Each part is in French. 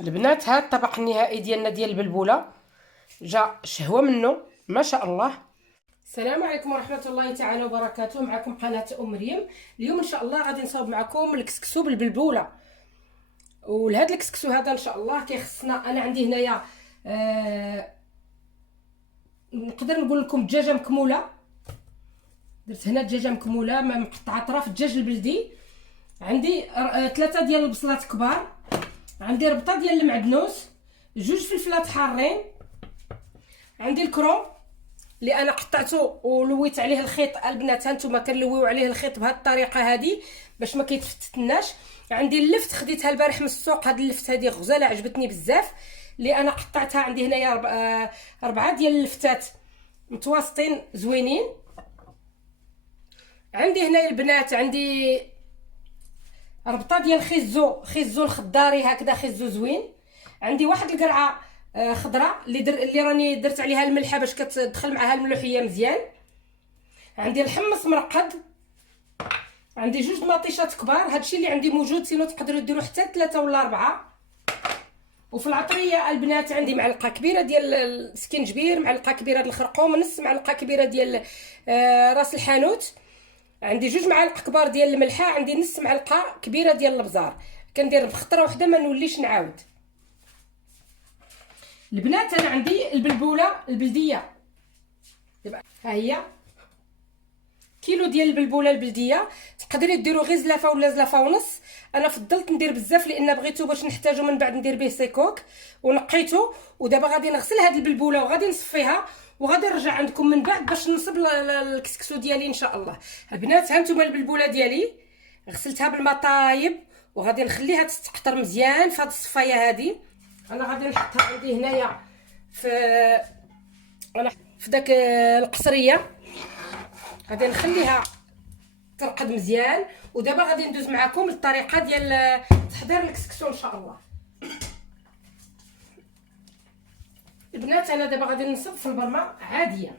البنات، هاد الطبق النهائي ديالنا ديال البلبوله جا شهوه منه ما شاء الله. السلام عليكم ورحمه الله تعالى وبركاته. معكم قناه مريم. اليوم ان شاء الله غادي نصاوب معكم الكسكسو بالبلبوله. ولهذا الكسكسو هذا ان شاء الله كيخصنا، انا عندي هنايا نقدر نقول لكم دجاجه مكموله. درت هنا دجاجه مكموله مقطعه طرف الدجاج البلدي. عندي 3 ديال البصلات كبار، عندي ربطه ديال المعدنوس، 2 فلفلات حارين، عندي الكرون اللي انا قطعته ولويت عليه الخيط. البنات هانتوما كنلويو عليه الخيط بهذه الطريقه هذه باش ما كيتفتتناش. عندي اللفت خديتها البارح من السوق، هذه اللفت هذه غزاله عجبتني بزاف اللي انا قطعتها. عندي هنايا 4 ديال اللفتات متوسطين زوينين. عندي هنايا البنات عندي ربطه ديال خيزو الخضاري، هكذا خيزو زوين. عندي واحد القرعه خضراء اللي راني درت عليها الملحه باش كتدخل معها الملوحيه مزيان. عندي الحمص مرقد، عندي 2 مطيشات كبار. هادشي اللي عندي موجود، سينو تقدروا ديروا حتى 3 ولا 4. وفي العطريه البنات عندي معلقه كبيره ديال السكينجبير، معلقه كبيره ديال الخرقوم، نص معلقه كبيره ديال راس الحانوت، عندي 2 معالق كبار ديال الملحه، عندي نص معلقه كبيره ديال الابزار. كندير بخطره وحده ما نوليش نعاود. البنات انا عندي البلبوله البلديه، دابا ها هي كيلو ديال البلبوله البلديه. تقدروا ديروا غير زلافه ولا زلافه ونص. انا فضلت ندير بزاف لان بغيتو باش نحتاجو من بعد ندير به سيكوك ونقيتو. ودابا غادي نغسل هاد البلبوله وغادي نصفيها وغادي نرجع عندكم من بعد باش نصب الكسكسو ديالي ان شاء الله. البنات هانتوما البلبوله ديالي غسلتها بالماء طايب وغادي نخليها تستقطر مزيان في هاد الصفايه هادي. انا غادي نحطها عندي هنايا في داك القصريه، غادي نخليها ترقد مزيان. ودابا غادي ندوز معكم للطريقه ديال تحضير الكسكسو ان شاء الله. البنات انا دابا غادي نصب في البرمه عاديه.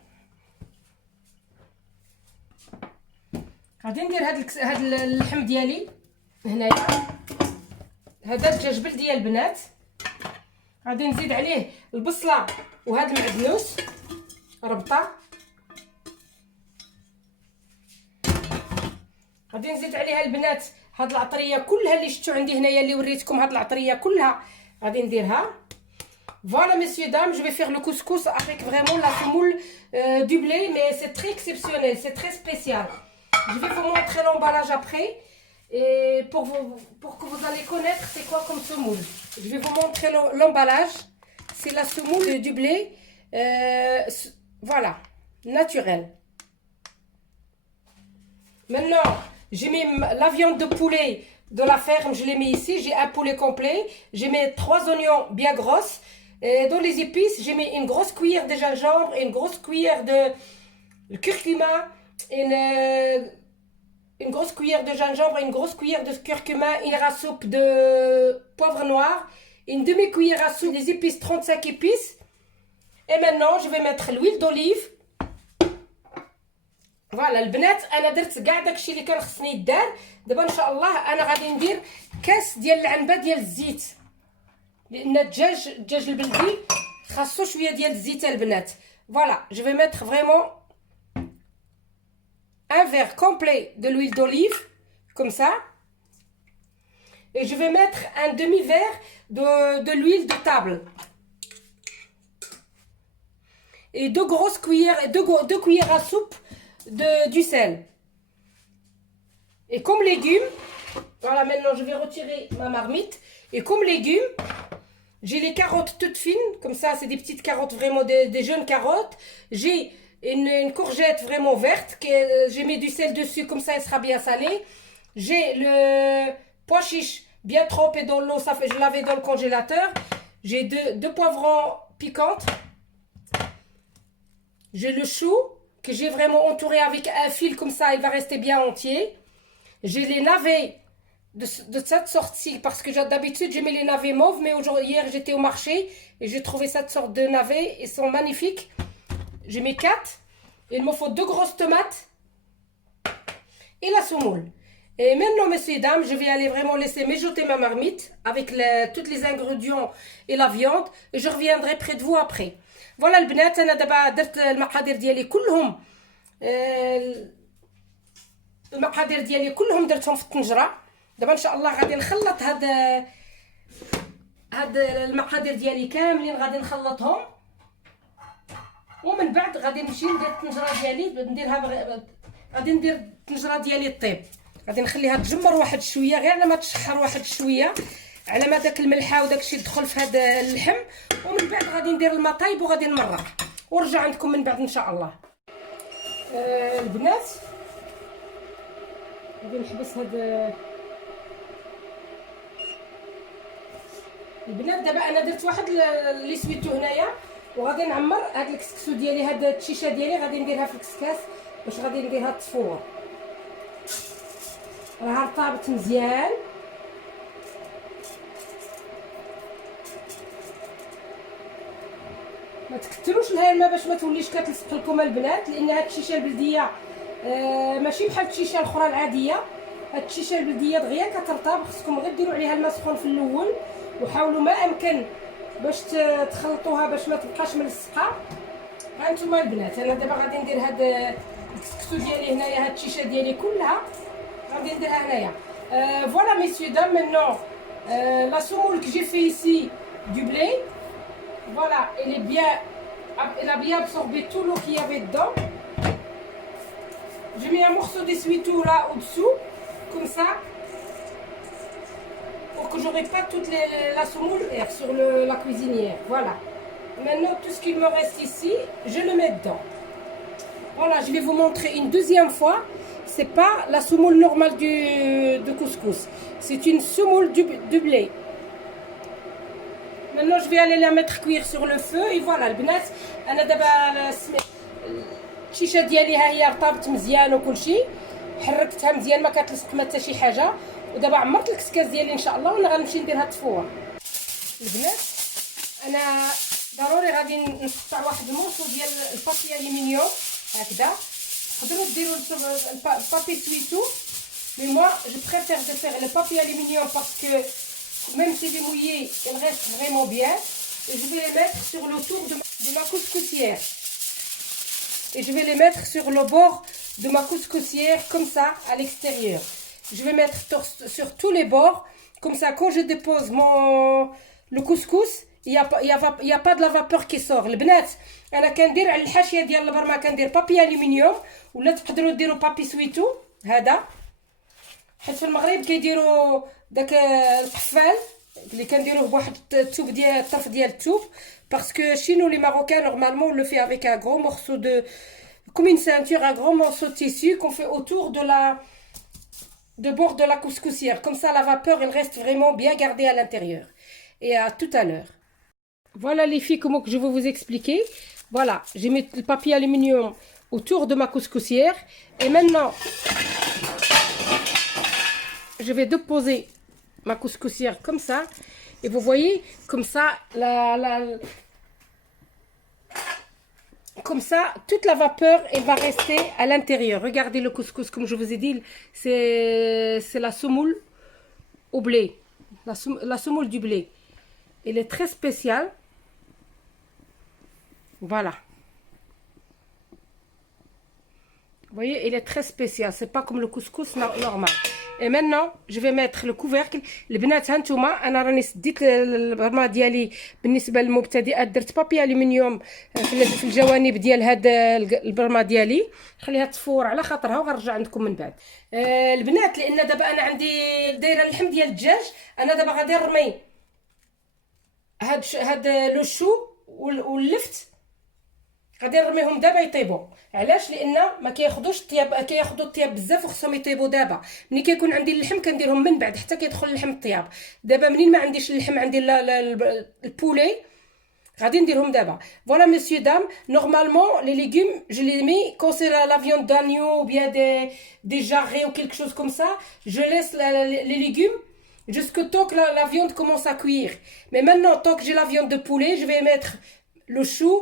غادي ندير هاد اللحم ديالي هنايا، هذا الدجاج بلدي البنات. غادي نزيد عليه البصله وهاد المعدنوس ربطه، غادي نزيد عليها البنات هاد العطريه كلها اللي شفتوا عندي هنايا اللي وريتكم. هاد العطريه كلها غادي نديرها. Voilà messieurs dames, je vais faire le couscous avec vraiment la semoule du blé, mais c'est très exceptionnel, c'est très spécial. Je vais vous montrer l'emballage après et pour que vous allez connaître c'est quoi comme semoule. Je vais vous montrer l'emballage. C'est la semoule du blé, voilà, naturelle. Maintenant, j'ai mis la viande de poulet de la ferme, je l'ai mis ici. J'ai un poulet complet. J'ai mis 3 oignons bien grosses. Et dans les épices, j'ai mis une grosse cuillère de gingembre, une grosse cuillère de curcuma, une grosse cuillère de gingembre, une grosse cuillère de curcuma, une à soupe de poivre noir, une demi-cuillère à soupe des épices, 35 épices. Et maintenant, je vais mettre l'huile d'olive. فوالا البنات انا درت كاع داكشي اللي كان خصني يدار. دابا ان شاء الله انا غادي ندير كاس ديال العنبه ديال الزيت، لان الدجاج البلدي خاصو شويه ديال الزيت البنات. فوالا جو في ميتر فريمون un verre complet de l'huile d'olive comme ça, et je vais mettre un demi-verre de l'huile de table et 2 grosses cuillères, 2 cuillères à soupe du sel. Et comme légumes, voilà, maintenant je vais retirer ma marmite. Et comme légumes, j'ai les carottes toutes fines, comme ça, c'est des petites carottes, vraiment des jeunes carottes. J'ai une courgette vraiment verte, j'ai mis du sel dessus, comme ça elle sera bien salée. J'ai le pois chiche bien trempé dans l'eau, ça fait, je l'avais dans le congélateur. J'ai 2 poivrons piquantes. J'ai le chou que j'ai vraiment entouré avec un fil, comme ça il va rester bien entier. J'ai les navets de cette sorte-ci, parce que d'habitude je mets les navets mauves, mais hier j'étais au marché et j'ai trouvé cette sorte de navets, ils sont magnifiques. J'ai mis 4. Il me faut 2 grosses tomates et la semoule. Et maintenant, messieurs et dames, je vais aller vraiment laisser mijoter ma marmite avec tous les ingrédients et la viande. Et je reviendrai près de vous après. Voilà البنات انا دابا درت المقادير ديالي كلهم. المقادير ديالي كلهم درتهم في الطنجره. دابا ان شاء الله غادي نخلط هاد المقادير ديالي كاملين غادي نخلطهم. ومن بعد غادي نمشي ندير الطنجره ديالي نديرها غادي ندير الطنجره ديالي طيب. غادي نخليها تجمر واحد شويه غير على ما تشحر واحد شويه على ما داك الملحه وداك الشيء يدخل في هذا اللحم. ومن بعد غادي ندير الماء طايب وغادي نمرق ونرجع عندكم من بعد ان شاء الله. البنات غادي نحبس هذا البنات. دابا انا درت واحد اللي سويتو هنايا وغادي نعمر هاد الكسكسو ديالي. هاد الشيشه ديالي غادي نديرها في الكسكاس باش غادي نديرها تفور. راها رطابت مزيان. ما تكتروش لها الماء باش ما توليش كتلصق لكم البنات، لان هاد الشيشه البلديه ماشي بحال الشيشه الاخرى العاديه. هاد الشيشه البلديه دغيا كترطب، خصكم غير ديروا عليها الماء سخون في الاول وحاولوا ما امكن باش تخلطوها باش ما تبقاش ملصقه. ها انتما البنات انا دابا غادي ندير هاد الكسكسو ديالي هنايا. هاد الشيشه ديالي كلها غادي نديرها هنايا. Voilà messieurs dames, maintenant la semoule que j'ai fait ici du blé, voilà, elle a bien absorbé tout l'eau qu'il y avait dedans. Je mets un morceau d'essuie-tout là au-dessous, comme ça, pour que j'aurai pas toute la semoule sur la cuisinière. Voilà. Maintenant tout ce qu'il me reste ici, je le mets dedans. Voilà, je vais vous montrer une deuxième fois. C'est pas la semoule normale de couscous. C'est une semoule du blé. Maintenant, je vais aller la mettre cuire sur le feu. Et voilà, البنات أنا دابا الشيشة ديالي ها هي رطابت مزيان وكل شيء. حركتها مزيان ما كتلصق ما حتى شي حاجة. ودابا عمرت الكسكاس ديالي إن شاء الله وأنا غنمشي نديرها تفور. البنات أنا ضروري غادي نقطع واحد المورسو ديال البابي ألومنيوم هكذا. تقدروا ديروا البابي سويتو، mais moi je préfère de faire le papier aluminium parce que même s'il est mouillé, il reste vraiment bien. Et je vais les mettre sur le tour de ma couscoussière. Et je vais les mettre sur le bord de ma couscoussière comme ça à l'extérieur. Je vais mettre sur tous les bords comme ça. Quand je dépose le couscous, il y a pas de la vapeur qui sort. البنات انا كندير على الحاشيه ديال البرمه كندير بابي الومنيوم ولا تقدروا ديروا بابي سويتو هذا، حيت في المغرب كيديروا داك القفال اللي كنديروه بواحد الثوب ديال الطرف ديال الثوب. parce que chez nous les Marocains normalement on le fait avec un gros morceau de comme une ceinture, un gros morceau de tissu qu'on fait autour de bord de la couscoussière. Comme ça la vapeur elle reste vraiment bien gardée à l'intérieur. Et à tout à l'heure. Voilà les filles, comment que je vais vous expliquer. Voilà, j'ai mis le papier aluminium autour de ma couscoussière. Et maintenant, je vais déposer ma couscoussière comme ça. Et vous voyez, comme ça, comme ça, toute la vapeur, elle va rester à l'intérieur. Regardez le couscous, comme je vous ai dit, c'est la semoule au blé. La semoule du blé. Elle est très spéciale. Voilà. Vous voyez, elle est très spéciale. C'est pas comme le couscous normal. Et maintenant, je vais mettre le couvercle. البنات هانتوما انا راني سديت البرمه ديالي بالنسبه للمبتدئات. درت بابي الومنيوم في الجوانب ديال هاد البرمه ديالي. خليها تفور على خاطرها وغنرجع عندكم من بعد. البنات لان دابا انا عندي دايره اللحم ديال الدجاج. انا دابا غادي نرمي هاد لو شو واللفت غادي نرميهم دابا يطيبوا. علاش؟ لان ما كياخذوش الطياب، كياخذوا الطياب بزاف وخصهم يطيبوا دابا. ملي كيكون عندي اللحم كنديرهم من بعد حتى كيدخل اللحم الطياب. دابا منين ما عنديش اللحم عندي البولي غادي نديرهم دابا. Voilà messieurs dames, normalement les légumes je les mets quand c'est la viande d'agneau ou bien des jarrets ou quelque chose comme ça, je laisse les légumes jusqu'au temps que la viande commence à cuire. Mais maintenant tant que j'ai la viande de poulet, je vais mettre le chou,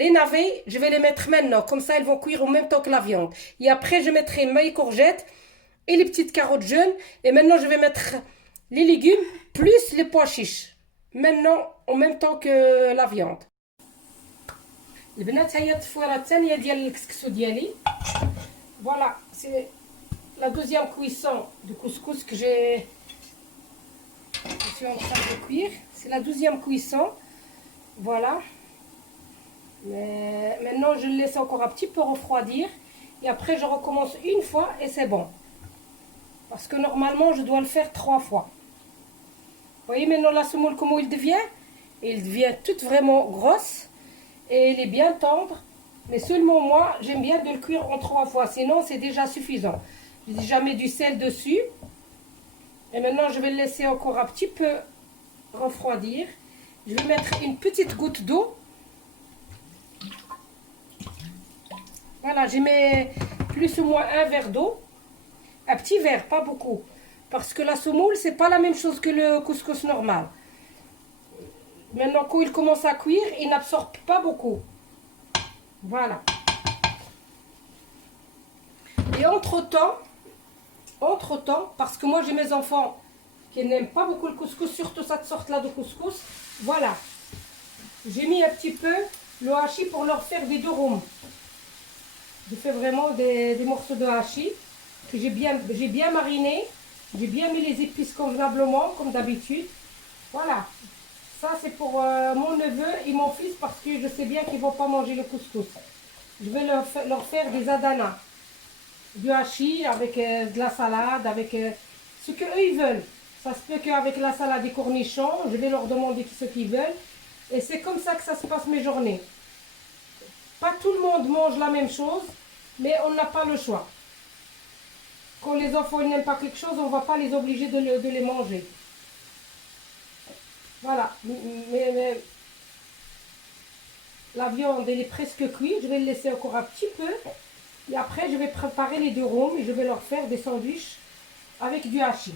les navets, je vais les mettre maintenant. Comme ça, ils vont cuire en même temps que la viande. Et après, je mettrai mes courgettes et les petites carottes jaunes. Et maintenant, je vais mettre les légumes plus les pois chiches. Maintenant, en même temps que la viande. البنات هي التفويره الثانيه ديال الكسكسو ديالي. Voilà, c'est la deuxième cuisson du couscous que je suis en train de cuire. C'est la deuxième cuisson. Voilà. Mais maintenant, je le laisse encore un petit peu refroidir. Et après, je recommence une fois et c'est bon. Parce que normalement, je dois le faire 3 fois. Vous voyez maintenant la semoule comment il devient? Il devient toute vraiment grosse. Et il est bien tendre. Mais seulement moi, j'aime bien de le cuire en 3 fois. Sinon, c'est déjà suffisant. J'ai déjà mis du sel dessus. Et maintenant, je vais le laisser encore un petit peu refroidir. Je vais mettre une petite goutte d'eau. Voilà, j'ai mis plus ou moins un verre d'eau. Un petit verre, pas beaucoup. Parce que la semoule, c'est pas la même chose que le couscous normal. Maintenant, quand il commence à cuire, il n'absorbe pas beaucoup. Voilà. Et entre-temps, parce que moi j'ai mes enfants qui n'aiment pas beaucoup le couscous, surtout cette sorte-là de couscous, voilà. J'ai mis un petit peu le hachis pour leur faire des durum. Je fais vraiment des morceaux de hachis que j'ai bien mariné. J'ai bien mis les épices convenablement, comme d'habitude. Voilà. Ça, c'est pour mon neveu et mon fils parce que je sais bien qu'ils ne vont pas manger le couscous. Je vais leur faire des adanas. Du hachis avec de la salade, avec ce qu'eux ils veulent. Ça se peut qu'avec la salade des cornichons, je vais leur demander ce qu'ils veulent. Et c'est comme ça que ça se passe mes journées. Pas tout le monde mange la même chose, mais on n'a pas le choix. Quand les enfants n'aiment pas quelque chose, on ne va pas les obliger de les manger. Voilà. Mais la viande, elle est presque cuite. Je vais le laisser encore un petit peu. Et après, je vais préparer les durum et je vais leur faire des sandwichs avec du hachis.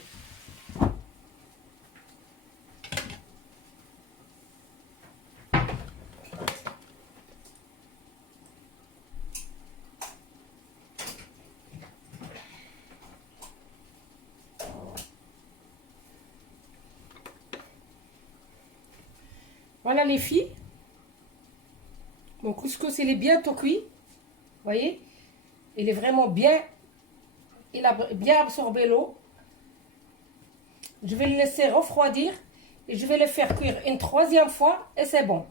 Voilà les filles. Mon couscous, il est bientôt cuit. Vous voyez? Il est vraiment bien. Il a bien absorbé l'eau. Je vais le laisser refroidir. Et je vais le faire cuire une 3e fois. Et c'est bon.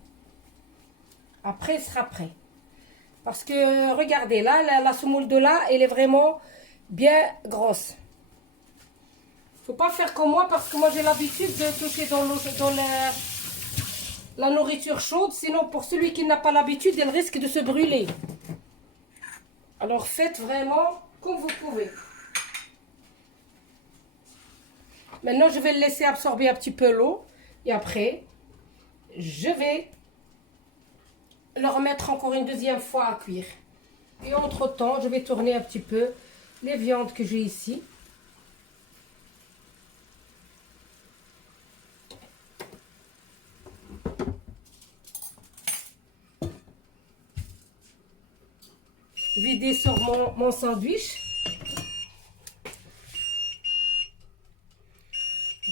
Après, il sera prêt. Parce que, regardez, là, la semoule de là, elle est vraiment bien grosse. Faut pas faire comme moi parce que moi, j'ai l'habitude de toucher dans la nourriture chaude. Sinon, pour celui qui n'a pas l'habitude, il risque de se brûler. Alors, faites vraiment comme vous pouvez. Maintenant, je vais le laisser absorber un petit peu l'eau. Et après, je vais le remettre encore une 2e fois à cuire. Et entre-temps, je vais tourner un petit peu les viandes que j'ai ici. Vider sur mon sandwich.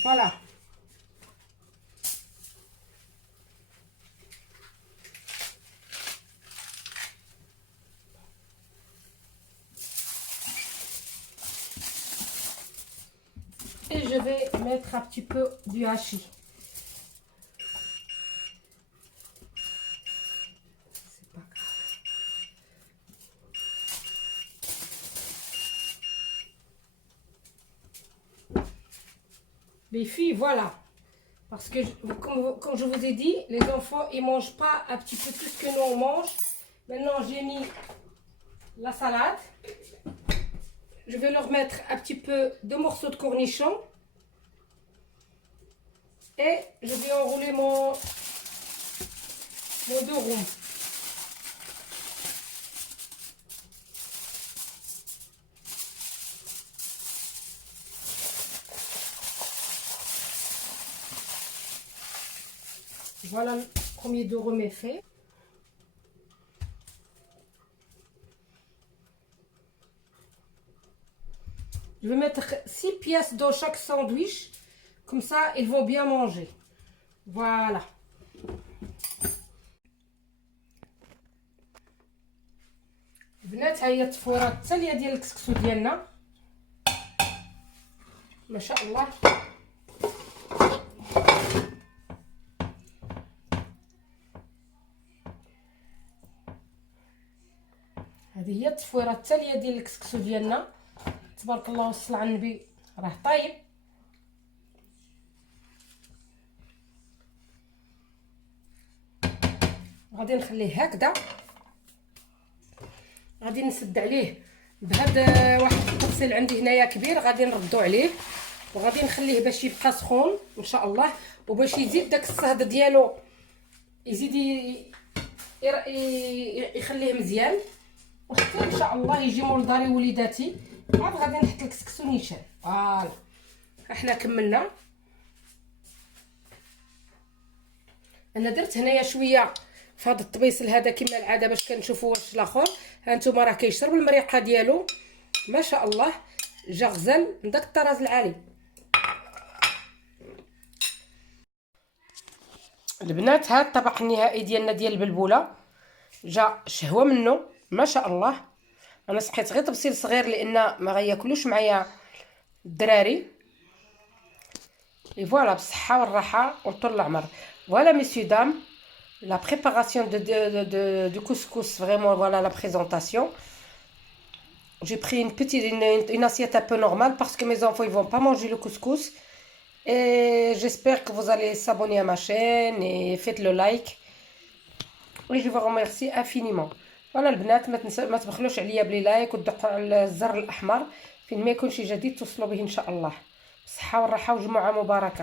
Voilà. Et je vais mettre un petit peu du hachis. C'est pas grave. Les filles, voilà. Parce que, comme je vous ai dit, les enfants, ils ne mangent pas un petit peu tout ce que nous on mange. Maintenant, j'ai mis la salade. Je vais leur mettre un petit peu de morceaux de cornichons. Et je vais enrouler mon durum. Voilà, le premier durum est fait. Je vais mettre 6 pièces dans chaque sandwich. Comme ça, ils vont bien manger. Voilà. البنات ها هي التفويره التاليه ديال الكسكسو ديالنا ما شاء الله. هذه هي التفويره التاليه ديال الكسكسو ديالنا. تبارك الله والصلاه على النبي راه طايب. غادي نخليه هكذا. غادي نسد عليه بهذا واحد الطبسيل عندي هنايا كبير، غادي نردو عليه وغادي نخليه باش يبقى سخون ان شاء الله، وباش يزيد داك الصهد ديالو يزيد يخليه مزيان، وحتى ان شاء الله يجي مول داري وليداتي. عاد غادي نحط الكسكسو نيشان. فوالا احنا كملنا. انا درت هنايا شويه في هذا الطبيصل هذا كما العاده باش كنشوفوا واش الاخر. ها انتم راه كيشرب المريقه ديالو ما شاء الله، جا غزال من داك الطراز العالي. البنات ها الطبق النهائي ديالنا ديال البلبوله، جا شهوه منه ما شاء الله. انا سقيت غير طبسيل صغير لان ما غياكلوش معايا الدراري. اي فوالا بالصحه والراحه وطول العمر. فوالا ميسيو دام la préparation du couscous, vraiment voilà la présentation. J'ai pris une assiette un peu normale parce que mes enfants ils vont pas manger le couscous. Et j'espère que vous allez s'abonner à ma chaîne et faites le like. Et je vous remercie infiniment. Voilà البنات ما تبخلوش عليا بلي لايك وتدقوا على الزر الاحمر فين ما يكون شي جديد توصلوا به ان شاء الله. بالصحه والراحه وجمعه مباركه.